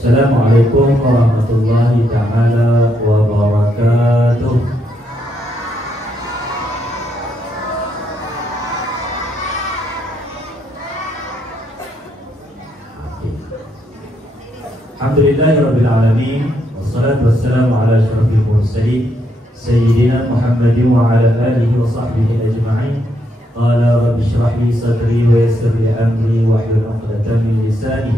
Assalamualaikum warahmatullahi ta'ala wabarakatuh. Alhamdulillahirabbil alamin, wassalatu wassalamu ala asyrafil mursalin sayyidina Muhammadin wa ala alihi wa sahbihi ajma'in. Qala rabbi shrah li sadri wa yassir li amri wahlul 'uqdatam min lisani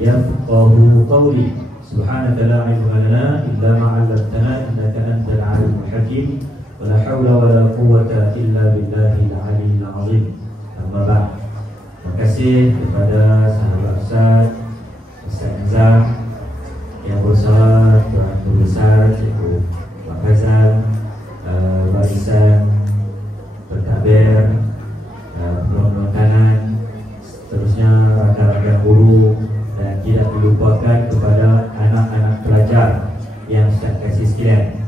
yafqahu qawli. Subhanaka la ilma lana illa ma 'allamtana innaka antal 'alimul hakim. Wa la hawla wa la quwwata illa billahil 'aliyyil 'azim. Amma ba'd. Terima kasih kepada sahabat Ustaz Azam yang berusaha, Tuan Guru Besar Cikgu Pak Faizal, barisan pentadbir, penolong kanan, seterusnya rakan-rakan guru, dan tidak dilupakan kepada anak-anak pelajar yang Ustaz kasih sekalian.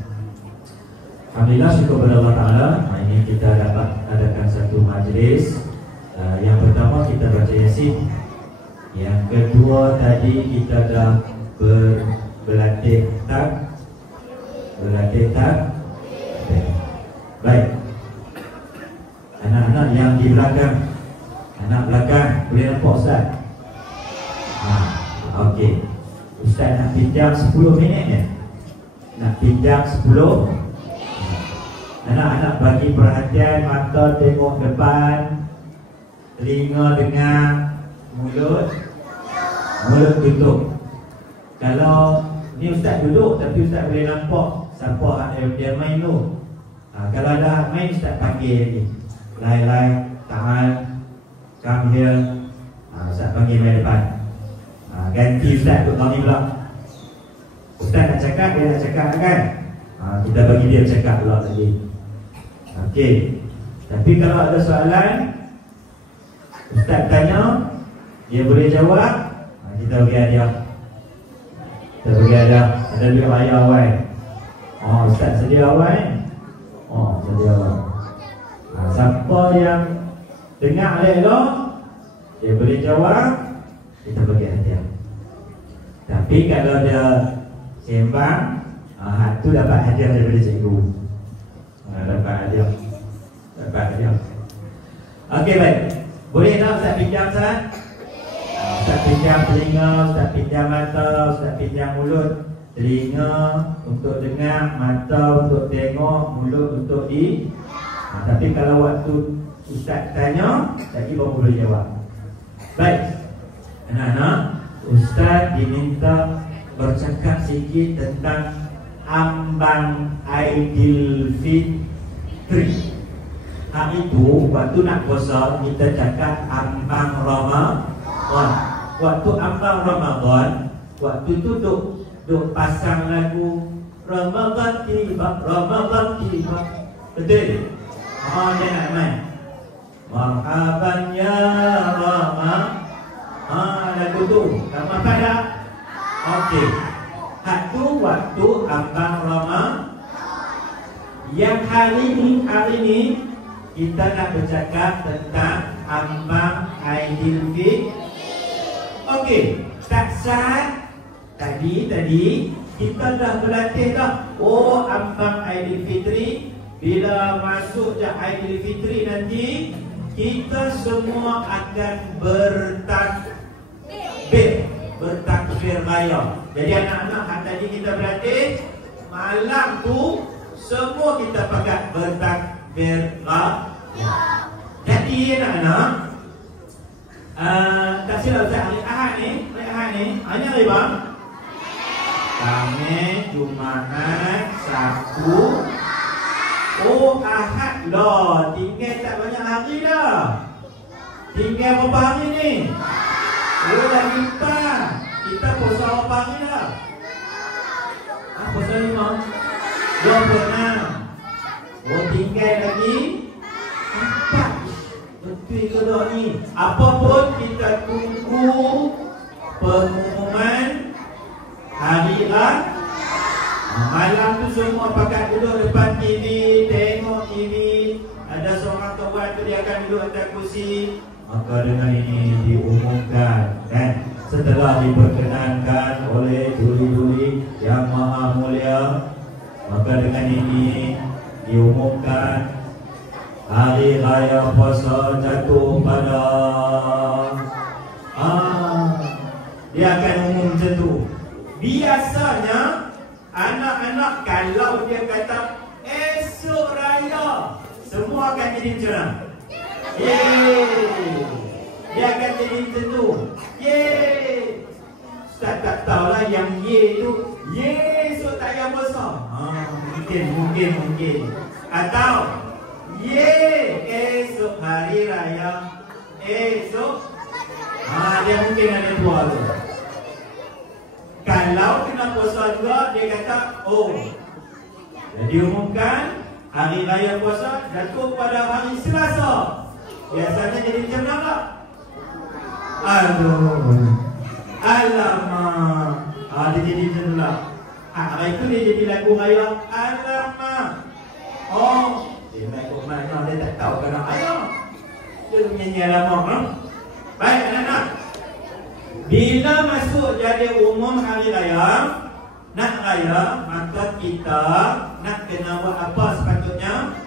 Alhamdulillah, syukur kepada Allah Ta'ala, hari ini kita dapat adakan satu majlis. Yang pertama kita baca Yasin. Yang kedua tadi kita dah berlatih tak. Baik. Anak-anak yang di belakang, anak belakang boleh nampak Ustaz? Okey. Ustaz nak pinjam 10 minit ya? Nak pinjam 10. Anak-anak bagi perhatian, mata tengok depan, telinga dengar, mulut tutup. Kalau ni Ustaz duduk tapi Ustaz boleh nampak siapa dia main tu. Kalau dah main Ustaz panggil ni. Lai, Ta'al, come here. Ustaz panggil main depan. Ganti Ustaz duduk kami pula. Ustaz nak cakap, dia nak cakap kan? Kita bagi dia cakap pula lagi. Okey. Tapi kalau ada soalan, Ustaz tanya, dia boleh jawab, kita bagi hadiah. Ada duit raya awal. Ustaz sedia awal. Sedia awal. Siapa yang dengar elok, dia boleh jawab, kita bagi hadiah. Tapi kalau dia sembang, tu dapat hadiah daripada cikgu. Dapat hadiah. Okey, baik. Boleh tak Ustaz pinjam Ustaz? Ustaz pinjam telinga, Ustaz pinjam mata, Ustaz pinjam mulut. Telinga untuk dengar, mata untuk tengok, mulut untuk tapi kalau waktu Ustaz tanya, lagi baru boleh jawab. Baik. Anak-anak, Ustaz diminta bercakap sikit tentang ambang Aidilfitri. Hari itu, waktu nak puasa, kita cakap ambang Ramadan. Waktu ambang Ramadan, waktu tu duk pasang lagu Ramadan tiba. Betul? Dia nak main Marhaban ya Ramadan. Lagu tu, nama pada. Okey. Hak tu waktu ambang Ramadan. Yang hari ini kita nak bercakap tentang ambang Aidilfitri. Okey, Ustaz tadi kita dah berlatih dah. Ambang Aidilfitri. Bila masuk je Aidilfitri nanti, kita semua akan bertakbir raya. Jadi anak-anak tadi kita berlatih, malam tu semua kita pakai bertakbir raya. Jadi anak-anak, tak silap Ustaz, hari Ahad ni hanya hari bang? Khamis, Jumaat, Sabtu. Ahad lah. Tinggal tak banyak hari dah. Tinggal berapa hari ni? Dah kita puasa berapa hari dah? Puasa 26. Tinggal lagi 4. Betul ke tak ni? Apa pun kita tunggu pengumuman hari Ahad. Malam tu semua pakai duduk depan TV, tengok TV. Ada seorang kawan tu dia akan duduk atas kursi. Maka dengan ini diumumkan, kan, setelah diperkenankan oleh Semoga dengan ini diumumkan hari raya puasa jatuh pada dia akan umum macam tu. Biasanya anak-anak kalau dia kata esok raya, semua akan jadi macam mana? Yeay! Dia akan jadi macam tu. Yeay! Ustaz tak tahulah yang ye tu. Yeay, esok tak payah puasa. Mungkin. Atau yeay, esok hari raya. Esok dia mungkin ada dua tu. Kalau kena puasa juga, dia kata jadi umumkan hari raya puasa jatuh pada hari Selasa. Biasanya jadi macam mana? Alamak. Dia jadi macam tu lah. Hari itu dia jadi lagu raya. Alamak. Dia main kok mana, dia tak tahu kena raya. Dia menyanyi alamak. Baik anak-anak, bila masuk jadi umum hari raya, nak raya, maka kita nak kena buat apa sepatutnya?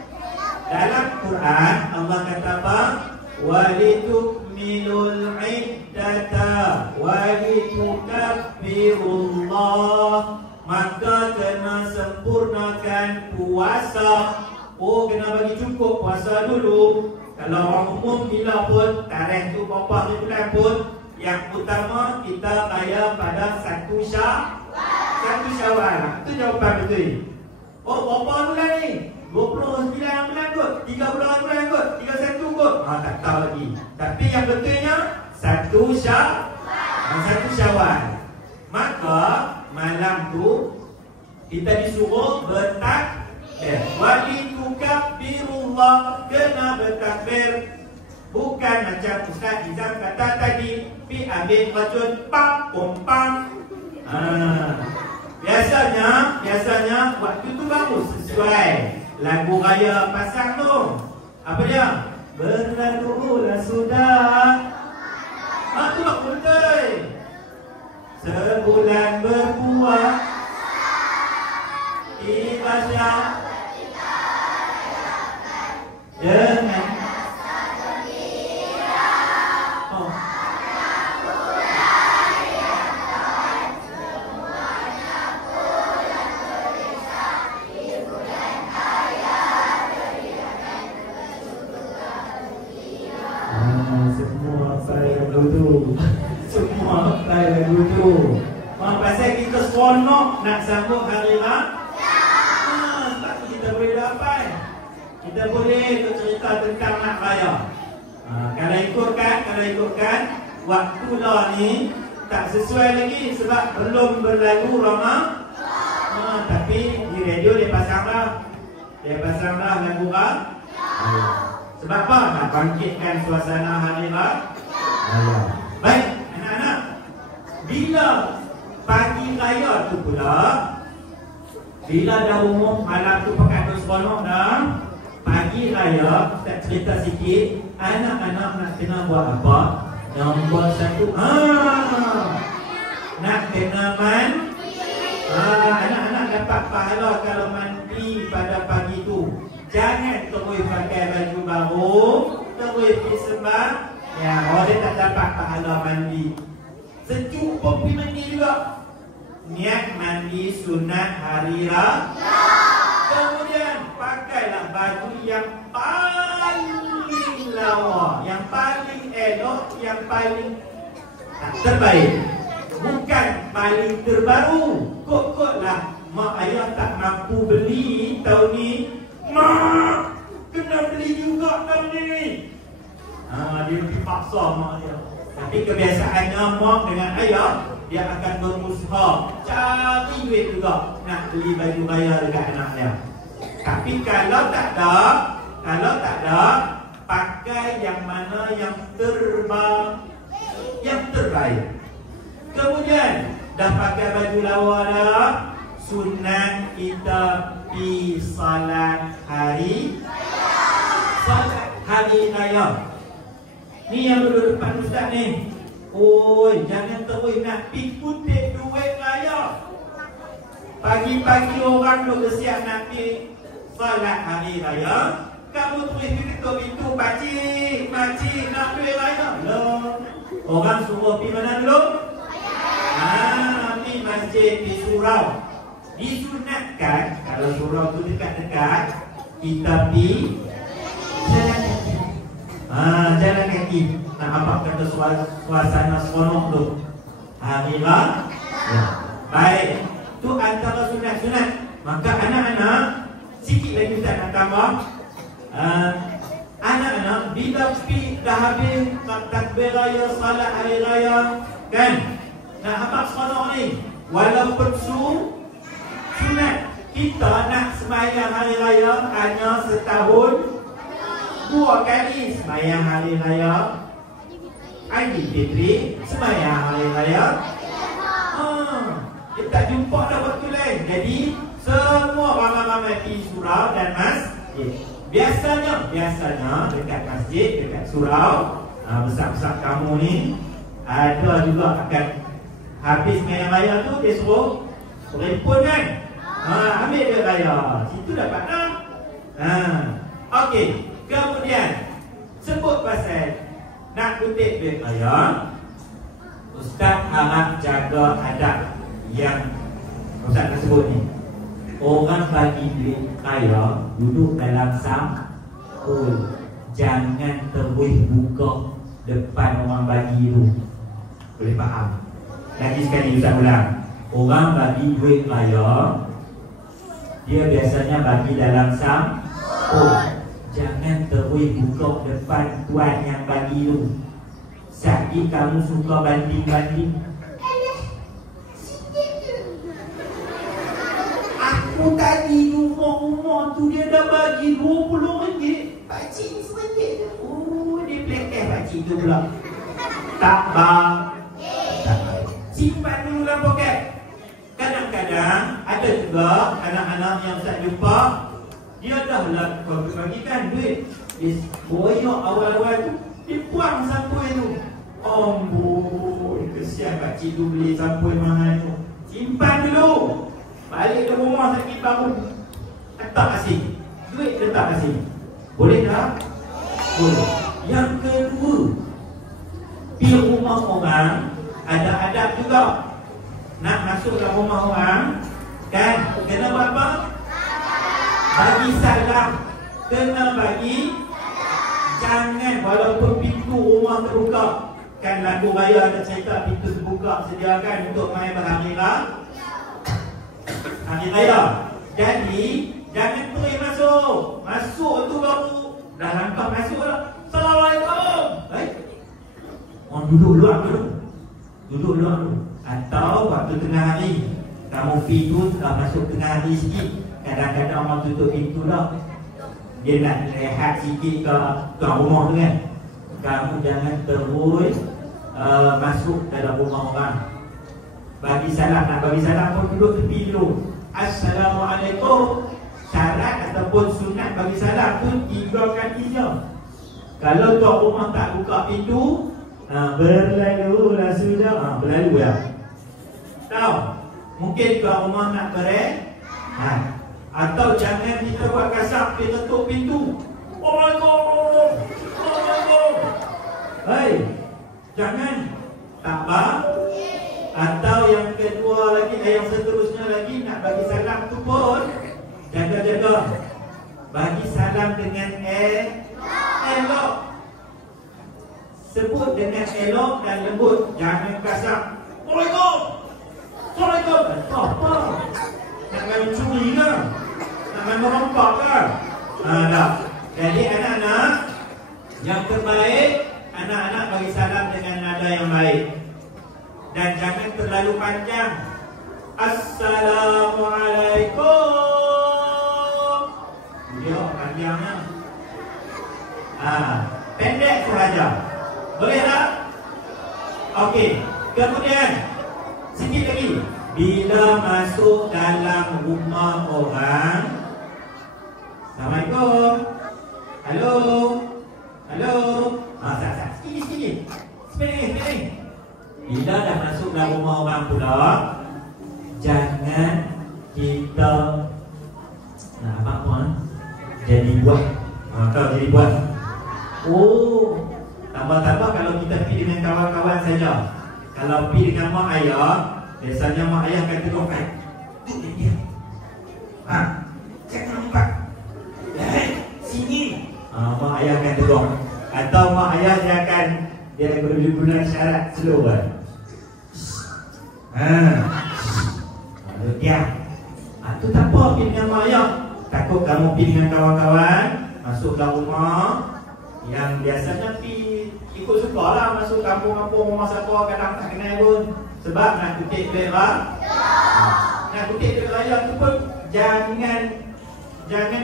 Dalam Quran Allah kata apa? Walitukmilul iddata walitukabbirullah. Maka kena sempurnakan puasa. Kena bagi cukup puasa dulu. Kalau orang umum bila pun tarikh tu berapa hari bulan pun, yang utama kita raya pada 1 Syawal. Itu jawapan betul. Berapa bulan ni? 29 bulan kot, 30 bulan kot, 31 kot. Tak tahu lagi. Tapi yang betulnya 1 Syawal. Maka malam tu kita disuruh bertakbir. Walitukabbirullah, kena bertakbir. Bukan macam Ustaz Izam kata tadi, pi ambil racun pam pom pam. Biasanya waktu tu baru sesuai lagu raya pasang tu. Apa dia? Berlalulah sudah. Tu lah betul. Sebulan berbuah ibadah dengan semua saya dulu. Pasal kita seronok nak sambut hari raya. Tak kita boleh dapat. Kita boleh cerita tentang nak raya. Kalau ikutkan waktu lah ni tak sesuai lagi sebab belum berlalu Ramadan. Tapi di radio dia pasang dah lagu raya. Sebab apa? Nak bangkitkan suasana hari raya. Baik, anak-anak. Bila pagi raya tu pula, bila dah umum malam tu pekat tu seronok dah, pagi raya kita cerita sikit, anak-anak nak kena buat apa? Nombor 1, nak kena mandi. Anak-anak dapat pahala kalau mandi pada pagi tu. Jangan terus pakai baju baru, terus pergi sembah. Dia tak dapat pahala mandi. Secukup pergi mandi juga. Niat mandi sunat hari raya. Kemudian pakailah baju yang paling lawa, yang paling elok, yang paling terbaik. Bukan paling terbaru. Kok-koklah mak ayah tak mampu beli tahun ni. Mak, kena beli juga tahun ni. Dia dipaksa mak dia. Tapi kebiasaannya mak dengan ayah, dia akan berusaha cari duit juga nak beli baju raya dekat anak dia. Tapi kalau tak ada, pakai yang mana yang terbaik. Kemudian dah pakai baju lawa dah, sunat kita pergi salat hari raya. Ni yang duduk depan Ustaz ni. Jangan terus nak pergi kutip duit raya. Pagi-pagi orang tu bersiap nak pergi solat hari raya. Kamu terus pergi ketuk pintu, pakcik, makcik nak pergi raya. Loh, orang suruh pergi mana dulu? Pergi masjid, pergi surau. Disunatkan, kalau surau tu dekat-dekat, kita pergi jalan kaki. Jalan kaki. Nak apa kata suasana seronok tu? Hari raya. Baik. Tu antara sunat-sunat. Maka anak-anak, sikit lagi Ustaz nak tambah. Anak-anak bila pergi dah habis takbir raya, salat hari raya, kan? Nak apa seronok ni? Walaupun sunat, kita nak sembahyang hari raya hanya setahun 2 kali. Sembahyang hari raya Aidilfitri, sembahyang hari raya. Kita tak jumpa dah waktu lain. Jadi semua ramai-ramai pergi surau dan masjid. Biasanya dekat masjid, dekat surau, besar-besar kamu ni ada juga akan habis sembahyang raya tu dia suruh telefon kan. Ambil duit raya. Situ dapat dah. Okey. Kemudian sebut pasal nak kutip duit raya. Ustaz harap jaga adab yang Ustaz nak sebut ni. Orang bagi duit raya duduk dalam sampul. Jangan terus buka depan orang bagi tu. Boleh faham? Lagi sekali Ustaz ulang. Orang bagi duit raya, dia biasanya bagi dalam sampul. Jangan terus buka depan tuan yang bagi tu. Sakit kamu suka banding-banding. Aku tadi rumah tu dia dah bagi RM20. Pakcik ni RM1 je. Oh, dia pelekeh pakcik tu pula. Tak bang. Simpan dulu dalam poket. Kadang-kadang ada juga anak-anak yang saya jumpa, dia dah lah bagikan duit. Dia boyok awal-awal tu, dia buang sampul tu. Amboi, kesian pakcik tu beli sampul mahal tu. Simpan dulu. Balik ke rumah sakit bangun, letak kasih. Duit letak kasih. Boleh tak? Boleh. Yang kedua, pergi rumah orang, ada adab juga. Nak masuk ke rumah orang, kan? Kena buat apa? Bagi salam. Kena bagi. Jangan walaupun pintu rumah terbuka. Kan lagu raya ada cerita pintu terbuka, sediakan untuk main berhari raya. Jadi jangan terus masuk. Masuk tu baru dah langkah masuk dah. Assalamualaikum. Orang duduk luar dulu. Duduk luar dulu. Atau waktu tengah hari, kamu pergi tu dah masuk tengah hari sikit. Kadang-kadang orang tutup pintu dah. Dia nak rehat sikit ke tuan rumah tu kan. Kamu jangan terus masuk dalam rumah orang. Bagi salam, nak bagi salam pun duduk tepi dulu. Assalamualaikum. Syarat ataupun sunat bagi salam tu 3 kali je. Kalau tuan rumah tak buka pintu, berlalulah sudah. Berlalu ya. Tahu? Mungkin tuan rumah nak berehat. Atau jangan kita buat kasar, kita ketuk pintu. Assalamualaikum. Assalamualaikum. Hei, jangan. Tak apa. Atau yang kedua lagi, yang seterusnya lagi, nak bagi salam tu pun jaga-jaga. Bagi salam dengan elok. Sebut dengan elok dan lembut. Jangan kasar. Assalamualaikum. Assalamualaikum. Apa? Nak main mencuri ke? Nak main merompak ke? Tak. Jadi anak-anak, yang terbaik, anak-anak bagi salam dengan nada yang baik. Dan jangan terlalu panjang. Assalamualaikum. Dia panjangnya. Pendek sahaja. Boleh tak? Okey. Kemudian sikit lagi. Bila masuk dalam rumah orang, Assalamualaikum. Halo. Halo. Sikit. Sepeding. Bila dah masuk dalam rumah orang pula, jangan kita nak apa jadi buah. Kau jadi buah. Oh, tambah-tambah kalau kita pergi dengan kawan-kawan saja. Kalau pergi dengan mak ayah, biasanya mak ayah akan tegur, tu dia. Jangan nampak. Sini. Mak ayah akan tegur. Atau mak ayah dia akan berguna syarat slow kan. Diam. Tu tak apa pergi dengan mak ayah. Takut kamu pergi dengan kawan-kawan, masuk dalam rumah yang biasanya pergi ikut suka lah, masuk kampung-kampung rumah siapa kadang tak kenal pun. Sebab nak kutip duit raya. Nak kutip duit raya tu pun jangan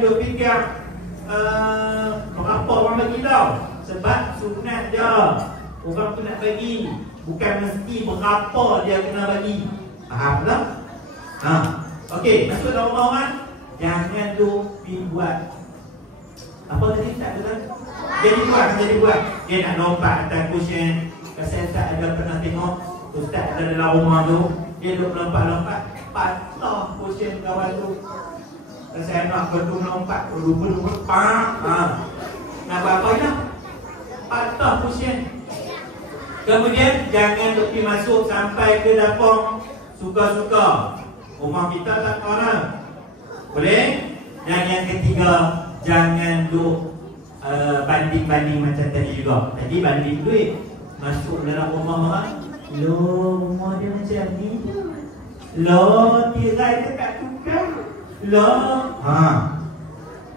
berfikir berapa orang bagi tau. Sebab sunat je. Orang tu nak bagi, bukan mesti berapa dia kena bagi. Faham tak? Okey, masuk dalam rumah orang, jangan tu pergi buat apa tadi tak betul? Jadi buat. Dia nak lompat atas cushion. Pasal Ustaz ada pernah tengok Ustaz ada dalam rumah tu, dia duduk lompat-lompat, patah cushion kawan tu. Pasal nak berdua lompat, lupa. Nak buat apa dah? Patah cushion. Kemudian jangan pergi masuk sampai ke dapur suka-suka. Rumah kita tak orang. Boleh? Dan yang ketiga, jangan duk banding-banding macam tadi juga. Tadi banding duit, masuk dalam rumah orang. Loh, rumah dia macam ni. Loh, tirai dekat tukang. Loh,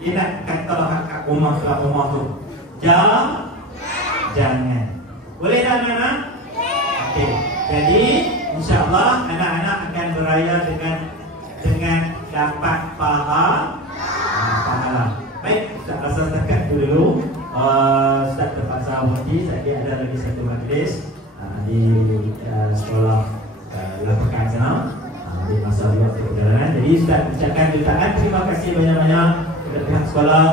dia nak kata kat rumah tu. Jangan. Boleh tak anak-anak? Okey. Jadi insya-Allah anak-anak akan beraya dengan dapat pahala. Baik, Ustaz rasa setakat itu dulu. Ustaz terpaksa berhenti. Saya ada lagi satu majlis di sekolah Lapakan sana di masa waktu perjalanan. Jadi Ustaz ucapkan jutaan terima kasih banyak-banyak kepada pihak sekolah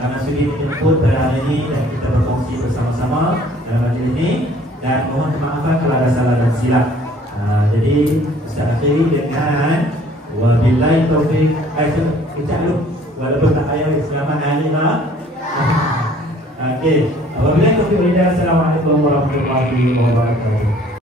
karena sudi menjemput pada hari ini dan kita berkongsi bersama-sama dalam majlis ini. Dan mohon kemaafan kalau ada salah dan silap. Jadi Ustaz akhiri dengan wabillahi taufiq. Ucap dulu walaupun tak payah selamat hari lah. Okey. Wabillahi taufiq. Assalamualaikum warahmatullahi wabarakatuh.